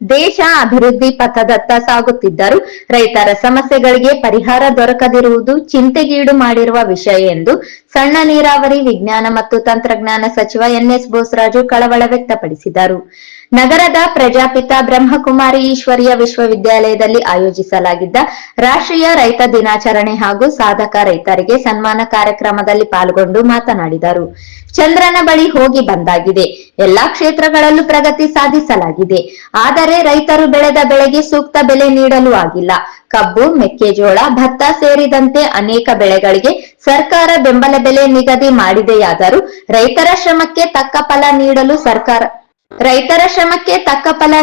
ದೇಶ ಅಭಿವೃದ್ಧಿ ಪಥದತ್ತ ಸಾಗುತ್ತಿದ್ದರೂ ರೈತರ ಸಮಸ್ಯೆಗಳಿಗೆ ಪರಿಹಾರ ದೊರಕದಿರುವುದು ಚಿಂತೆಗೀಡು ಮಾಡಿರುವ ವಿಷಯ ಎಂದು ಸಣ್ಣ ನೀರಾವರಿ ವಿಜ್ಞಾನ ಮತ್ತು ತಂತ್ರಜ್ಞಾನ ಸಚಿವ ಎನ್ಎಸ್ ಬೋಸರಾಜು ಕಳವಳ ವ್ಯಕ್ತಪಡಿಸಿದರು. ನಗರದ ಪ್ರಜಾಪಿತ ಬ್ರಹ್ಮಕುಮಾರಿ ಈಶ್ವರೀಯ ವಿಶ್ವವಿದ್ಯಾಲಯದಲ್ಲಿ ಆಯೋಜಿಸಲಾಗಿದ್ದ ರಾಷ್ಟ್ರೀಯ ರೈತ ದಿನಾಚರಣೆ ಹಾಗೂ ಸಾಧಕ ರೈತರಿಗೆ ಸನ್ಮಾನ ಕಾರ್ಯಕ್ರಮದಲ್ಲಿ ಪಾಲ್ಗೊಂಡು ಮಾತನಾಡಿದರು. ಚಂದ್ರನ ಬಳಿ ಹೋಗಿ ಬಂದಾಗಿದೆ. ಎಲ್ಲಾ ಕ್ಷೇತ್ರಗಳಲ್ಲೂ ಪ್ರಗತಿ ಸಾಧಿಸಲಾಗಿದೆ. ಆದರೆ ರೈತರು ಬೆಳೆದ ಬೆಳೆಗೆ ಸೂಕ್ತ ಬೆಲೆ ನೀಡಲು ಆಗಿಲ್ಲ. ಕಬ್ಬು, ಮೆಕ್ಕೆಜೋಳ, ಭತ್ತ ಸೇರಿದಂತೆ ಅನೇಕ ಬೆಳೆಗಳಿಗೆ ಸರ್ಕಾರ ಬೆಂಬಲ ಬೆಲೆ ನಿಗದಿ ಮಾಡಿದೆಯಾದರೂ ರೈತರ ಶ್ರಮಕ್ಕೆ ತಕ್ಕ ಫಲ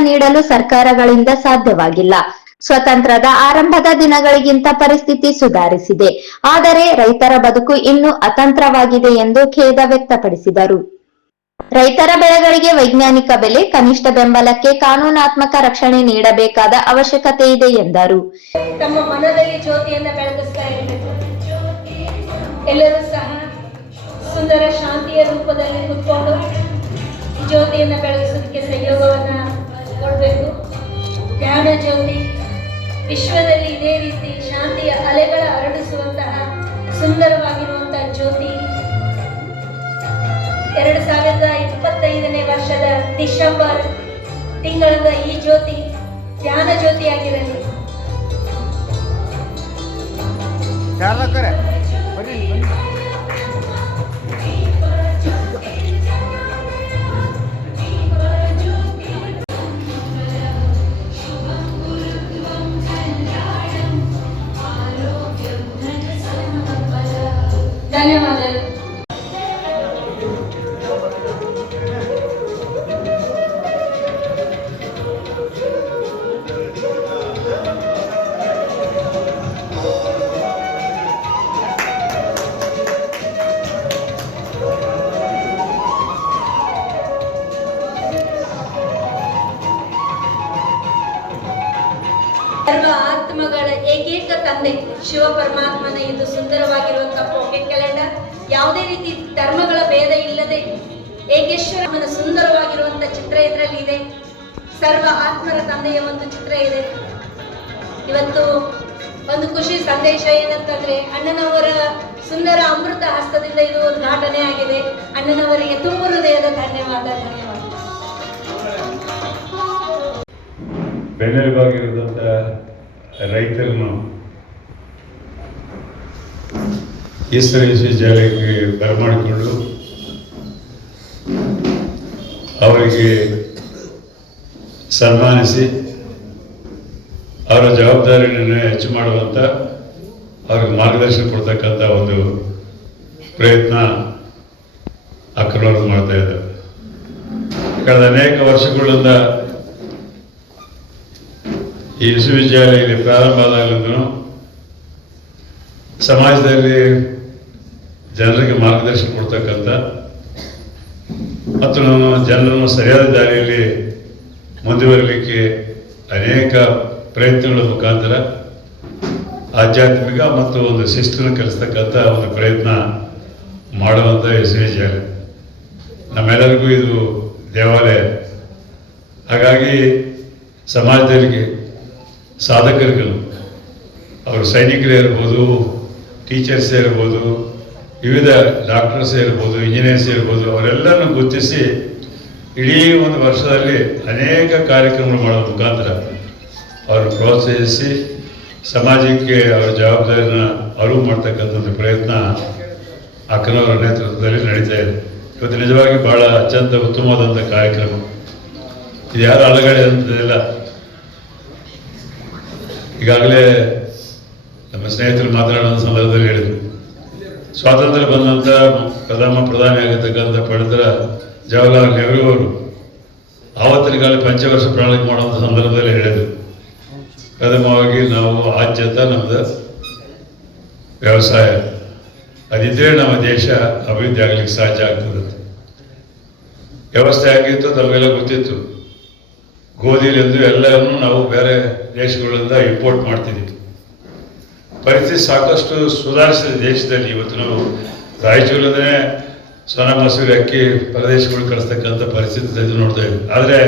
ನೀಡಲು ಸರ್ಕಾರಗಳಿಂದ ಸಾಧ್ಯವಾಗಿಲ್ಲ. ಸ್ವತಂತ್ರದ ಆರಂಭದ ದಿನಗಳಿಗಿಂತ ಪರಿಸ್ಥಿತಿ ಸುಧಾರಿಸಿದೆ. ಆದರೆ ರೈತರ ಬದುಕು ಇನ್ನೂ ಅತಂತ್ರವಾಗಿದೆ ಎಂದು ಖೇದ ವ್ಯಕ್ತಪಡಿಸಿದರು. ರೈತರ ಬೆಳೆಗಳಿಗೆ ವೈಜ್ಞಾನಿಕ ಬೆಲೆ, ಕನಿಷ್ಠ ಬೆಂಬಲಕ್ಕೆ ಕಾನೂನಾತ್ಮಕ ರಕ್ಷಣೆ ನೀಡಬೇಕಾದ ಅವಶ್ಯಕತೆ ಇದೆ ಎಂದರು. ತಮ್ಮ ಮನದಲ್ಲಿ ಜ್ಯೋತಿಯನ್ನು ಬೆಳಗಿಸ್ತಾ ಇರಬೇಕು. ಎಲ್ಲರೂ ಸಹ ಸುಂದರ ಶಾಂತಿಯ ರೂಪದಲ್ಲಿ ಕುತ್ಕೊಂಡು ಜ್ಯೋತಿಯನ್ನು ಬೆಳಗಿಸೋದಕ್ಕೆ ಸಹಯೋಗವನ್ನ ಕೊಡಬೇಕು. ಜ್ಞಾನ ಜ್ಯೋತಿ ವಿಶ್ವದಲ್ಲಿ ಇದೇ ರೀತಿ ಶಾಂತಿಯ ಅಲೆಗಳ ಹರಡಿಸುವಂತಹ ಸುಂದರವಾಗಿರುವಂತಹ ಜ್ಯೋತಿ 2025ನೇ ವರ್ಷದ ಡಿಸೆಂಬರ್ ತಿಂಗಳ ಈ ಜ್ಯೋತಿ ಜ್ಞಾನ ಜ್ಯೋತಿಯಾಗಿರಲಿ. ಧನ್ಯವಾದಗಳು. ಸರ್ವ ಆತ್ಮಗಳ ಏಕೈಕ ತಂದೆ ಶಿವ ಪರಮಾತ್ಮನ ಇದು ಸುಂದರವಾಗಿರುವಂತಹ ಪಾಕೆಟ್ ಕ್ಯಾಲೆಂಡರ್. ಯಾವುದೇ ರೀತಿ ಧರ್ಮಗಳ ಭೇದ ಇಲ್ಲದೆ ಏಕೇಶ್ವರನ ಸುಂದರವಾಗಿರುವಂತಹ ಚಿತ್ರ ಇದರಲ್ಲಿ ಇದೆ. ಸರ್ವ ಆತ್ಮರ ತಂದೆಯ ಒಂದು ಚಿತ್ರ ಇದೆ. ಇವತ್ತು ಒಂದು ಖುಷಿ ಸಂದೇಶ ಏನಂತಂದ್ರೆ ಅಣ್ಣನವರ ಸುಂದರ ಅಮೃತ ಹಸ್ತದಿಂದ ಇದು ಉದ್ಘಾಟನೆ ಆಗಿದೆ. ಅಣ್ಣನವರಿಗೆ ತುಂಬ ಹೃದಯದ ಧನ್ಯವಾದ. ಬೆನ್ನೆಲುಬಾಗಿರುವಂಥ ರೈತರನ್ನು ಈಶ್ವರ ವಿಶ್ವವಿದ್ಯಾಲಯಕ್ಕೆ ಬರಮಾಡಿಕೊಂಡು ಅವರಿಗೆ ಸನ್ಮಾನಿಸಿ ಅವರ ಜವಾಬ್ದಾರಿಯನ್ನು ಹೆಚ್ಚು ಮಾಡುವಂಥ ಅವ್ರಿಗೆ ಮಾರ್ಗದರ್ಶನ ಕೊಡ್ತಕ್ಕಂಥ ಒಂದು ಪ್ರಯತ್ನ ಅಕ್ಕನವರು ಮಾಡ್ತಾ ಇದ್ದಾರೆ. ಕಳೆದ ಅನೇಕ ವರ್ಷಗಳಿಂದ ಈ ವಿಶ್ವವಿದ್ಯಾಲಯದಲ್ಲಿ ಪ್ರಾರಂಭ ಆದಾಗಲೂ ಸಮಾಜದಲ್ಲಿ ಜನರಿಗೆ ಮಾರ್ಗದರ್ಶನ ಕೊಡ್ತಕ್ಕಂಥ ಮತ್ತು ಜನರನ್ನು ಸರಿಯಾದ ದಾರಿಯಲ್ಲಿ ಮುಂದುವರಲಿಕ್ಕೆ ಅನೇಕ ಪ್ರಯತ್ನಗಳ ಮುಖಾಂತರ ಆಧ್ಯಾತ್ಮಿಕ ಮತ್ತು ಒಂದು ಶಿಸ್ತನ್ನು ಕಲಿಸ್ತಕ್ಕಂಥ ಒಂದು ಪ್ರಯತ್ನ ಮಾಡುವಂಥ ವಿಶ್ವವಿದ್ಯಾಲಯ ನಮ್ಮೆಲ್ಲರಿಗೂ ಇದು ದೇವಾಲಯ. ಹಾಗಾಗಿ ಸಮಾಜದಲ್ಲಿ ಸಾಧಕರುಗಳು ಅವರು ಸೈನಿಕರೇ ಇರ್ಬೋದು, ಟೀಚರ್ಸ್ ಇರ್ಬೋದು, ವಿವಿಧ ಡಾಕ್ಟರ್ಸ್ ಇರ್ಬೋದು, ಇಂಜಿನಿಯರ್ಸ್ ಇರ್ಬೋದು, ಅವರೆಲ್ಲರನ್ನು ಗುರುತಿಸಿ ಇಡೀ ಒಂದು ವರ್ಷದಲ್ಲಿ ಅನೇಕ ಕಾರ್ಯಕ್ರಮಗಳು ಮಾಡೋ ಮುಖಾಂತರ ಅವರು ಪ್ರೋತ್ಸಾಹಿಸಿ ಸಮಾಜಕ್ಕೆ ಅವರ ಜವಾಬ್ದಾರಿನ ಅರಿವು ಮಾಡ್ತಕ್ಕಂಥದ್ದು ಪ್ರಯತ್ನ ಅಕ್ಕನವರ ನೇತೃತ್ವದಲ್ಲಿ ನಡೀತಾ ಇದೆ. ಇವತ್ತು ನಿಜವಾಗಿ ಭಾಳ ಅತ್ಯಂತ ಉತ್ತಮವಾದಂಥ ಕಾರ್ಯಕ್ರಮ. ಇದು ಯಾರು ಅಲಗಡೆ ಅಂತದಿಲ್ಲ. ಈಗಾಗಲೇ ನಮ್ಮ ಸ್ನೇಹಿತರು ಮಾತನಾಡೋ ಸಂದರ್ಭದಲ್ಲಿ ಹೇಳಿದರು, ಸ್ವಾತಂತ್ರ್ಯ ಬಂದಂಥ ಪ್ರಧಾನಿ ಆಗಿರ್ತಕ್ಕಂಥ ಪಂಡಿತರ ಜವಾಹರ್ಲಾಲ್ ನೆಹರು ಅವರು ಆವತ್ತಿನಕಾಲ ಪಂಚವರ್ಷ ಪ್ರಣಾಳಿಕೆ ಮಾಡುವಂಥ ಸಂದರ್ಭದಲ್ಲಿ ಹೇಳಿದರು, ಪ್ರಥಮವಾಗಿ ನಾವು ಆದ್ಯತೆ ನಮ್ಮದು ವ್ಯವಸಾಯ, ಅದಿದ್ದರೆ ನಮ್ಮ ದೇಶ ಅಭಿವೃದ್ಧಿ ಆಗಲಿಕ್ಕೆ ಸಾಧ್ಯ ಆಗ್ತದೆ. ವ್ಯವಸ್ಥೆ ಆಗಿತ್ತು, ತಮಗೆಲ್ಲ ಗೊತ್ತಿತ್ತು. ಗೋಧಿಲಿಂದು ಎಲ್ಲವನ್ನು ನಾವು ಬೇರೆ ದೇಶಗಳಿಂದ ಇಂಪೋರ್ಟ್ ಮಾಡ್ತಿದ್ದೀವಿ. ಪರಿಸ್ಥಿತಿ ಸಾಕಷ್ಟು ಸುಧಾರಿಸಿದೆ ದೇಶದಲ್ಲಿ. ಇವತ್ತು ನಾವು ರಾಯಚೂರಿಂದನೇ ಸೋನಾ ಮಸೂರಿ ಅಕ್ಕಿ ಪ್ರದೇಶಗಳು ಕಳಿಸ್ತಕ್ಕಂಥ ಪರಿಸ್ಥಿತಿ ನೋಡ್ತಾ ಇದ್ವಿ. ಆದರೆ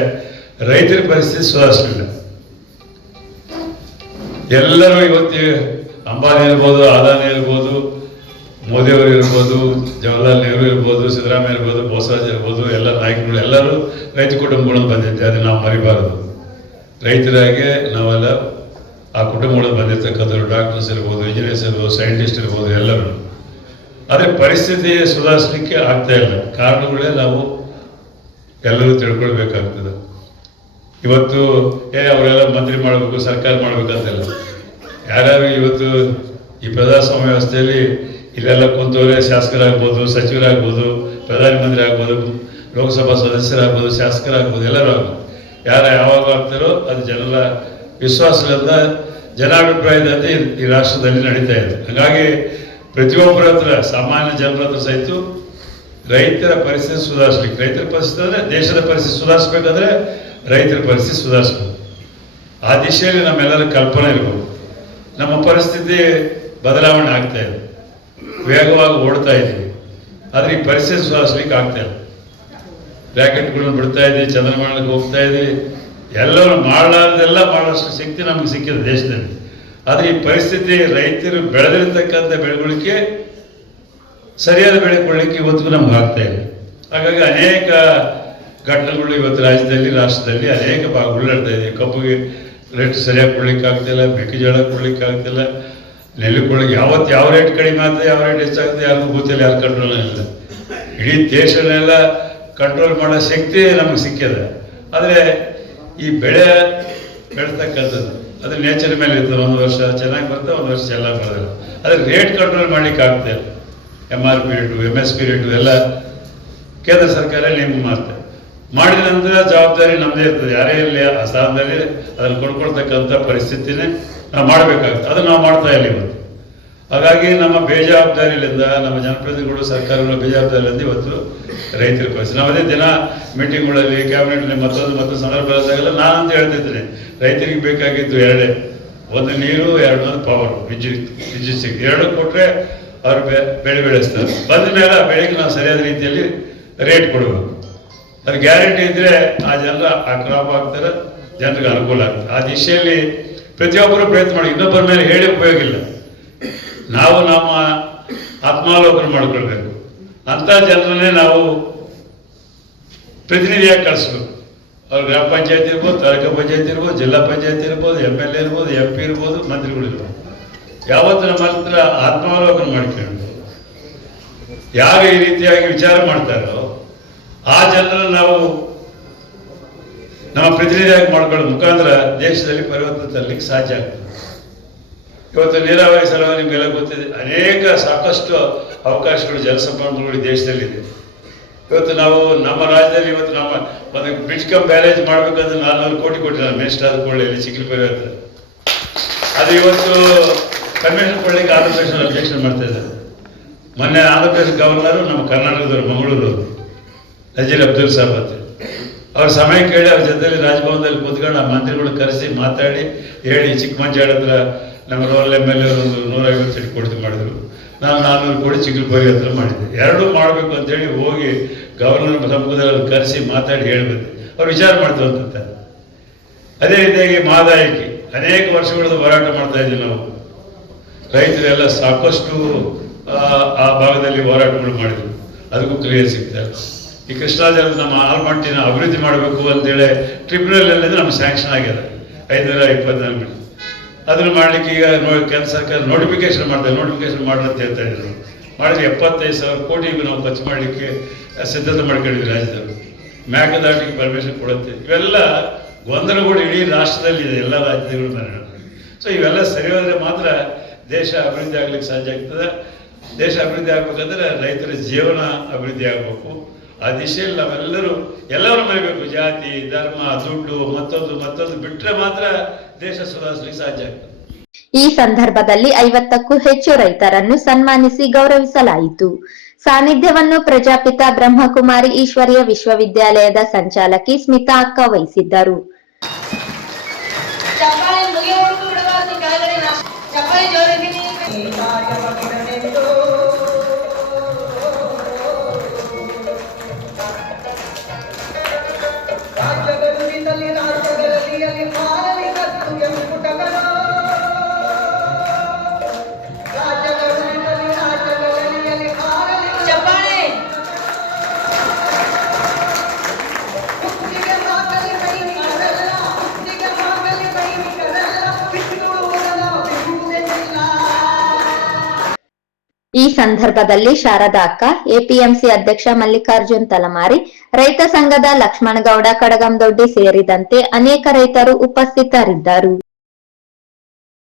ರೈತರ ಪರಿಸ್ಥಿತಿ ಸುಧಾರಿಸಲಿಲ್ಲ. ಎಲ್ಲರೂ ಇವತ್ತು ಅಂಬಾನಿ ಇರ್ಬೋದು, ಅದಾನಿ ಇರ್ಬೋದು, ಮೋದಿಯವರು ಇರ್ಬೋದು, ಜವಾಹರ್ಲಾಲ್ ನೆಹರು ಇರ್ಬೋದು, ಸಿದ್ದರಾಮಯ್ಯ ಇರ್ಬೋದು, ಬೋಸರಾಜ್ ಇರ್ಬೋದು, ಎಲ್ಲ ನಾಯಕರು ಎಲ್ಲರೂ ರೈತ ಕುಟುಂಬಗಳನ್ನು ಬಂದಿದ್ದೆ. ಅದನ್ನು ನಾವು ಮರಿಬಾರದು. ರೈತರಾಗೆ ನಾವೆಲ್ಲ ಆ ಕುಟುಂಬಗಳಲ್ಲಿ ಬಂದಿರ್ತಕ್ಕಂಥವ್ರು ಡಾಕ್ಟರ್ಸ್ ಇರ್ಬೋದು, ಇಂಜಿನಿಯರ್ಸ್ ಇರ್ಬೋದು, ಸೈಂಟಿಸ್ಟ್ ಇರ್ಬೋದು, ಎಲ್ಲರೂ. ಆದರೆ ಪರಿಸ್ಥಿತಿ ಸುಧಾರಿಸಲಿಕ್ಕೆ ಆಗ್ತಾ ಇಲ್ಲ. ಕಾರಣಗಳೇ ನಾವು ಎಲ್ಲರೂ ತಿಳ್ಕೊಳ್ಬೇಕಾಗ್ತದೆ. ಇವತ್ತು ಅವರೆಲ್ಲ ಮಂತ್ರಿ ಮಾಡಬೇಕು, ಸರ್ಕಾರ ಮಾಡಬೇಕಂತೆಲ್ಲ. ಯಾರ್ಯಾರು ಇವತ್ತು ಈ ಪ್ರಜಾಸ್ವಾಮ್ಯ ವ್ಯವಸ್ಥೆಯಲ್ಲಿ ಇಲ್ಲೆಲ್ಲ ಕುಂತವರೇ ಶಾಸಕರಾಗ್ಬೋದು, ಸಚಿವರಾಗ್ಬೋದು, ಪ್ರಧಾನಮಂತ್ರಿ ಆಗ್ಬೋದು, ಲೋಕಸಭಾ ಸದಸ್ಯರಾಗ್ಬೋದು, ಶಾಸಕರಾಗ್ಬೋದು, ಎಲ್ಲರೂ ಆಗ್ಬೋದು. ಯಾವಾಗ ಆಗ್ತಾರೋ ಅದು ಜನರ ವಿಶ್ವಾಸದಿಂದ, ಜನಾಭಿಪ್ರಾಯದಂತೆ ಈ ರಾಷ್ಟ್ರದಲ್ಲಿ ನಡೀತಾ ಇದೆ. ಹಾಗಾಗಿ ಪ್ರತಿಯೊಬ್ಬರ ಹತ್ರ, ಸಾಮಾನ್ಯ ಜನರ ಹತ್ರ ಸಹಿತ ರೈತರ ಪರಿಸ್ಥಿತಿ ಸುಧಾರಿಸ್ಲಿಕ್ಕೆ, ರೈತರ ಪರಿಸ್ಥಿತಿ ಅಂದರೆ ದೇಶದ ಪರಿಸ್ಥಿತಿ ಸುಧಾರಿಸ್ಬೇಕಾದ್ರೆ ರೈತರ ಪರಿಸ್ಥಿತಿ ಸುಧಾರಿಸ್ಬೇಕು. ಆ ದಿಶೆಯಲ್ಲಿ ನಮ್ಮೆಲ್ಲರ ಕಲ್ಪನೆ ಇರ್ಬೋದು. ನಮ್ಮ ಪರಿಸ್ಥಿತಿ ಬದಲಾವಣೆ ಆಗ್ತಾ ಇದೆ, ವೇಗವಾಗಿ ಓಡ್ತಾ ಇದ್ದೀವಿ. ಆದರೆ ಈ ಪರಿಸ್ಥಿತಿ ಸುಧಾರಿಸ್ಲಿಕ್ಕೆ ಆಗ್ತಾ ಇಲ್ಲ. ಬ್ರ್ಯಾಕೆಟ್ಗಳನ್ನ ಬಿಡ್ತಾ ಇದ್ದೀವಿ, ಚಂದ್ರಮಾನಕ್ಕೆ ಹೋಗ್ತಾ ಇದ್ದೀವಿ, ಎಲ್ಲರೂ ಮಾಡಲಾರ್ದೆಲ್ಲ ಮಾಡೋಷ್ಟು ಶಕ್ತಿ ನಮಗೆ ಸಿಕ್ಕಿದೆ ದೇಶದಲ್ಲಿ. ಆದರೆ ಈ ಪರಿಸ್ಥಿತಿ ರೈತರು ಬೆಳೆದಿರ್ತಕ್ಕಂಥ ಬೆಳೆಗಳಿಗೆ ಸರಿಯಾದ ಬೆಳೆ ಕೊಡಲಿಕ್ಕೆ ಇವತ್ತಿಗೂ ನಮ್ಗೆ ಆಗ್ತಾ ಇಲ್ಲ. ಹಾಗಾಗಿ ಅನೇಕ ಘಟನೆಗಳು ಇವತ್ತು ರಾಜ್ಯದಲ್ಲಿ, ರಾಷ್ಟ್ರದಲ್ಲಿ ಅನೇಕ ಭಾಗಗಳು ನಡ್ತಾ ಇದೆ. ಕಬ್ಬಿಗೆ ರೇಟ್ ಸರಿಯಾಗಿ ಕೊಡ್ಲಿಕ್ಕೆ ಆಗ್ತಿಲ್ಲ, ಮೆಕ್ಕೆಜೋಳ ಕೊಡ್ಲಿಕ್ಕೆ ಆಗ್ತಿಲ್ಲ, ನೆಲ್ಲು ಕೊಡ್ಲಿಕ್ಕೆ ಯಾವ ರೇಟ್ ಕಡಿಮೆ ಆಗ್ತದೆ, ಯಾವ ರೇಟ್ ಹೆಚ್ಚಾಗ್ತದೆ ಯಾರಿಗೂ ಗೊತ್ತಿಲ್ಲ, ಯಾರು ಕಂಟ್ರೋಲ್ ಇಲ್ಲ. ಇಡೀ ದೇಶನೆಲ್ಲ ಕಂಟ್ರೋಲ್ ಮಾಡೋ ಶಕ್ತಿ ನಮಗೆ ಸಿಕ್ಕಿದೆ. ಆದರೆ ಈ ಬೆಳೆ ಬೆಳೆತಕ್ಕಂಥದ್ದು ಅದು ನೇಚರ್ ಮೇಲೆ ಇರ್ತದೆ. ಒಂದು ವರ್ಷ ಚೆನ್ನಾಗಿ ಬರ್ತದೆ, ಒಂದು ವರ್ಷ ಚೆನ್ನಾಗಿ ಬರೋದಿಲ್ಲ. ಆದರೆ ರೇಟ್ ಕಂಟ್ರೋಲ್ ಮಾಡಲಿಕ್ಕೆ ಆಗ್ತಾ ಇಲ್ಲ. MRP ರೇಟು, MSP ರೇಟು ಎಲ್ಲ ಕೇಂದ್ರ ಸರ್ಕಾರ ನೇಮಕ ಮಾಡ್ತಾರೆ. ಮಾಡಿದ ನಂತರ ಜವಾಬ್ದಾರಿ ನಮ್ಮದೇ ಇರ್ತದೆ. ಯಾರೇ ಇರಲಿ ಆ ಸ್ಥಾನದಲ್ಲಿ ಅದನ್ನು ಕೊಡ್ಕೊಳ್ತಕ್ಕಂಥ ಪರಿಸ್ಥಿತಿನೇ ನಾವು ಮಾಡಬೇಕಾಗ್ತದೆ. ಅದನ್ನು ನಾವು ಮಾಡ್ತಾ ಇಲ್ಲ ಇವತ್ತು. ಹಾಗಾಗಿ ನಮ್ಮ ಬೇಜವಾಬ್ದಾರಿಯಿಂದ, ನಮ್ಮ ಜನಪ್ರತಿನಿಧಿಗಳು, ಸರ್ಕಾರಗಳ ಬೇಜವಾಬ್ದಾರಿಯಿಂದ ಇವತ್ತು ರೈತರ ಪರಿಸ್ಥಿತಿ. ನಾವು ಅದೇ ದಿನ ಮೀಟಿಂಗ್ಗಳಲ್ಲಿ, ಕ್ಯಾಬಿನೆಟ್ನಲ್ಲಿ ಮತ್ತೊಂದು ಸಂದರ್ಭ ಬಂದಾಗೆಲ್ಲ ನಾನಂತ ಹೇಳ್ತಿದ್ದೀನಿ, ರೈತರಿಗೆ ಬೇಕಾಗಿದ್ದು ಎರಡೇ, ಒಂದು ನೀರು, ಎರಡನೇದು ಪವರ್, ವಿದ್ಯುತ್ ಶಕ್ತಿ. ಎರಡು ಕೊಟ್ಟರೆ ಅವರು ಬೆಳೆ ಬೆಳೆಸ್ತಾರೆ. ಬಂದ ಮೇಲೆ ಆ ಬೆಳೆಗೆ ನಾವು ಸರಿಯಾದ ರೀತಿಯಲ್ಲಿ ರೇಟ್ ಕೊಡಬೇಕು. ಅದು ಗ್ಯಾರಂಟಿ ಇದ್ದರೆ ಆ ಜನರ ಆ ಕ್ರಾಪ್ ಆಗ್ತಾರೆ, ಜನರಿಗೆ ಅನುಕೂಲ ಆಗ್ತದೆ. ಆ ದಿಶೆಯಲ್ಲಿ ಪ್ರತಿಯೊಬ್ಬರು ಪ್ರಯತ್ನ ಮಾಡಿ. ಇನ್ನೊಬ್ಬರ ಮೇಲೆ ಹೇಳಿ ಉಪಯೋಗ ಇಲ್ಲ. ನಾವು ನಮ್ಮ ಆತ್ಮಾವಲೋಕನ ಮಾಡ್ಕೊಳ್ಬೇಕು. ಅಂಥ ಜನರನ್ನೇ ನಾವು ಪ್ರತಿನಿಧಿಯಾಗಿ ಕಳಿಸ್ಬೇಕು. ಅವ್ರು ಗ್ರಾಮ ಪಂಚಾಯತ್ ಇರ್ಬೋದು, ತಾಲೂಕು ಪಂಚಾಯತ್ ಇರ್ಬೋದು, ಜಿಲ್ಲಾ ಪಂಚಾಯತ್ ಇರ್ಬೋದು, MLA ಇರ್ಬೋದು, MP ಇರ್ಬೋದು, ಮಂತ್ರಿಗಳು ಇರ್ಬೋದು. ಯಾವತ್ತು ನಮ್ಮ ಹತ್ರ ಆತ್ಮಾವಲೋಕನ ಮಾಡ್ಕೊಂಡು ಯಾರು ಈ ರೀತಿಯಾಗಿ ವಿಚಾರ ಮಾಡ್ತಾರೋ ಆ ಜನರನ್ನು ನಾವು ನಮ್ಮ ಪ್ರತಿನಿಧಿಯಾಗಿ ಮಾಡ್ಕೊಳ್ಳೋ ಮುಖಾಂತರ ದೇಶದಲ್ಲಿ ಪರಿವರ್ತನೆ ತರಲಿಕ್ಕೆ ಸಾಧ್ಯ ಆಗ್ತದೆ. ಇವತ್ತು ನೀರಾವರಿ ಸಲುವಾಗಿ ನಿಮಗೆಲ್ಲ ಗೊತ್ತಿದೆ, ಅನೇಕ ಸಾಕಷ್ಟು ಅವಕಾಶಗಳು, ಜಲಸಂಪನ್ಮೂಲಗಳು ದೇಶದಲ್ಲಿದೆ. ಇವತ್ತು ನಾವು ನಮ್ಮ ರಾಜ್ಯದಲ್ಲಿ ಇವತ್ತು ನಮ್ಮ ಒಂದು ಬ್ರಿಡ್ಜ್ ಕಮ್ ಬ್ಯಾರೇಜ್ ಮಾಡಬೇಕಂದ್ರೆ 400 ಕೋಟಿ ಕೊಟ್ಟಿದ್ದಾರೆ. ಮಿನಿಸ್ಟರ್ ಆದ ಕೊಳ್ಳೆಯಲ್ಲಿ ಚಿಕ್ಕಲಿ ಪರಿವರ್ತನೆ ಅದು ಇವತ್ತು ಕನ್ವೆನ್ಷನ್ ಕೊಡಲಿಕ್ಕೆ ಆಂಧ್ರ ಪ್ರದೇಶ ಅಬ್ಜೆಕ್ಷನ್ ಮಾಡ್ತಾ ಇದ್ದಾರೆ. ಮೊನ್ನೆ ಆಂಧ್ರ ಪ್ರದೇಶ ಗವರ್ನರು ನಮ್ಮ ಕರ್ನಾಟಕದವರು, ಮಂಗಳೂರು ನಜೀರ್ ಅಬ್ದುಲ್ ಸಾಬ್ ಅಂತ, ಅವ್ರ ಸಮಯ ಕೇಳಿ ಅವ್ರ ಜೊತೆಯಲ್ಲಿ ರಾಜಭವನದಲ್ಲಿ ಕೂತ್ಕೊಂಡು ಆ ಮಂತ್ರಿಗಳು ಕರೆಸಿ ಮಾತಾಡಿ ಹೇಳಿ, ಚಿಕ್ಕಮಂಜಾಳ ಹತ್ರ ನಮ್ಮ ರೂರಲ್ MLA ಒಂದು 150 ಸೀಟ್ ಕೊಡ್ತೀವಿ ಮಾಡಿದ್ರು. ನಾನು 400 ಕೋಟಿ ಚಿಕ್ಕಲಪುರಿ ಹತ್ರ ಮಾಡಿದ್ದೆ. ಎರಡೂ ಮಾಡಬೇಕು ಅಂತೇಳಿ ಹೋಗಿ ಗವರ್ನರ್ ಸಮ್ಮುಖದಲ್ಲಿ ಕರೆಸಿ ಮಾತಾಡಿ ಹೇಳಿಬಂದೆ. ಅವ್ರು ವಿಚಾರ ಮಾಡ್ತೀವಿ ಅಂತ. ಅದೇ ರೀತಿಯಾಗಿ ಮಹದಾಯಿಗೆ ಅನೇಕ ವರ್ಷಗಳದ್ದು ಹೋರಾಟ ಮಾಡ್ತಾ ಇದ್ದೀವಿ ನಾವು. ರೈತರೆಲ್ಲ ಸಾಕಷ್ಟು ಆ ಭಾಗದಲ್ಲಿ ಹೋರಾಟಗಳು ಮಾಡಿದ್ರು, ಅದಕ್ಕೂ ಕ್ಲಿಯರ್ ಸಿಗ್ತಾರೆ. ಈ ಕೃಷ್ಣಾ ಜಲ ನಮ್ಮ ಆಲ್ಮಟ್ಟಿನ ಅಭಿವೃದ್ಧಿ ಮಾಡಬೇಕು ಅಂತೇಳಿ ಟ್ರಿಬ್ಯುನಲ್ ನಮ್ಗೆ ಸ್ಯಾಂಕ್ಷನ್ ಆಗಿದೆ 524 ಮೀಟರ್. ಅದನ್ನು ಮಾಡಲಿಕ್ಕೆ ಈಗ ಕೇಂದ್ರ ಸರ್ಕಾರ ನೋಟಿಫಿಕೇಶನ್ ಮಾಡ್ತಾರೆ. ನೋಟಿಫಿಕೇಶನ್ ಅಂತ ಹೇಳ್ತಾ ಇದ್ರು. ಮಾಡಿದ್ರೆ 75,000 ಕೋಟಿ ನಾವು ಖರ್ಚು ಮಾಡಲಿಕ್ಕೆ ಸಿದ್ಧತೆ ಮಾಡ್ಕೊಂಡಿದ್ವಿ ರಾಜ್ಯದವರು. ಮೇಕೆದಾಟಿಗೆ ಪರ್ಮಿಷನ್ ಕೊಡುತ್ತೆ. ಇವೆಲ್ಲ ಗೊಂದಲಗಳು ಇಡೀ ರಾಷ್ಟ್ರದಲ್ಲಿ ಇದೆ, ಎಲ್ಲ ರಾಜ್ಯಗಳು ಮೇಲೆ. ಸೊ ಇವೆಲ್ಲ ಸರಿ ಹೋದರೆ ಮಾತ್ರ ದೇಶ ಅಭಿವೃದ್ಧಿ ಆಗ್ಲಿಕ್ಕೆ ಸಾಧ್ಯ ಆಗ್ತದೆ. ದೇಶ ಅಭಿವೃದ್ಧಿ ಆಗ್ಬೇಕಂದ್ರೆ ರೈತರ ಜೀವನ ಅಭಿವೃದ್ಧಿ ಆಗಬೇಕು. ಆ ದಿಶೆಯಲ್ಲಿ ಎಲ್ಲರೂ ಮರಿಬೇಕು. ಜಾತಿ, ಧರ್ಮ, ದುಡ್ಡು, ಮತ್ತೊಂದು ಬಿಟ್ಟರೆ ಮಾತ್ರ ದೇಶ ಸುಧಾರಿಸಲಿಕ್ಕೆ ಸಾಧ್ಯ ಆಗ್ತದೆ. ಈ ಸಂದರ್ಭದಲ್ಲಿ 50ಕ್ಕೂ ಹೆಚ್ಚು ರೈತರನ್ನು ಸನ್ಮಾನಿಸಿ ಗೌರವಿಸಲಾಯಿತು. ಸಾನ್ನಿಧ್ಯವನ್ನು ಪ್ರಜಾಪಿತ ಬ್ರಹ್ಮಕುಮಾರಿ ಈಶ್ವರೀಯ ವಿಶ್ವವಿದ್ಯಾಲಯದ ಸಂಚಾಲಕಿ ಸ್ಮಿತಾ ಅಕ್ಕ ವಹಿಸಿದ್ದರು. ರಾಜ್ಯದಲ್ಲಿ ಚಪ್ಪಾಳೆ. ಈ ಸಂದರ್ಭದಲ್ಲಿ ಶಾರದಾ ಅಕ್ಕ, ಎಪಿಎಂಸಿ ಅಧ್ಯಕ್ಷ ಮಲ್ಲಿಕಾರ್ಜುನ್ ತಲಮಾರಿ, ರೈತ ಸಂಘದ ಲಕ್ಷ್ಮಣಗೌಡ ಕಡಗಂದೊಡ್ಡಿ ಸೇರಿದಂತೆ ಅನೇಕ ರೈತರು ಉಪಸ್ಥಿತರಿದ್ದರು.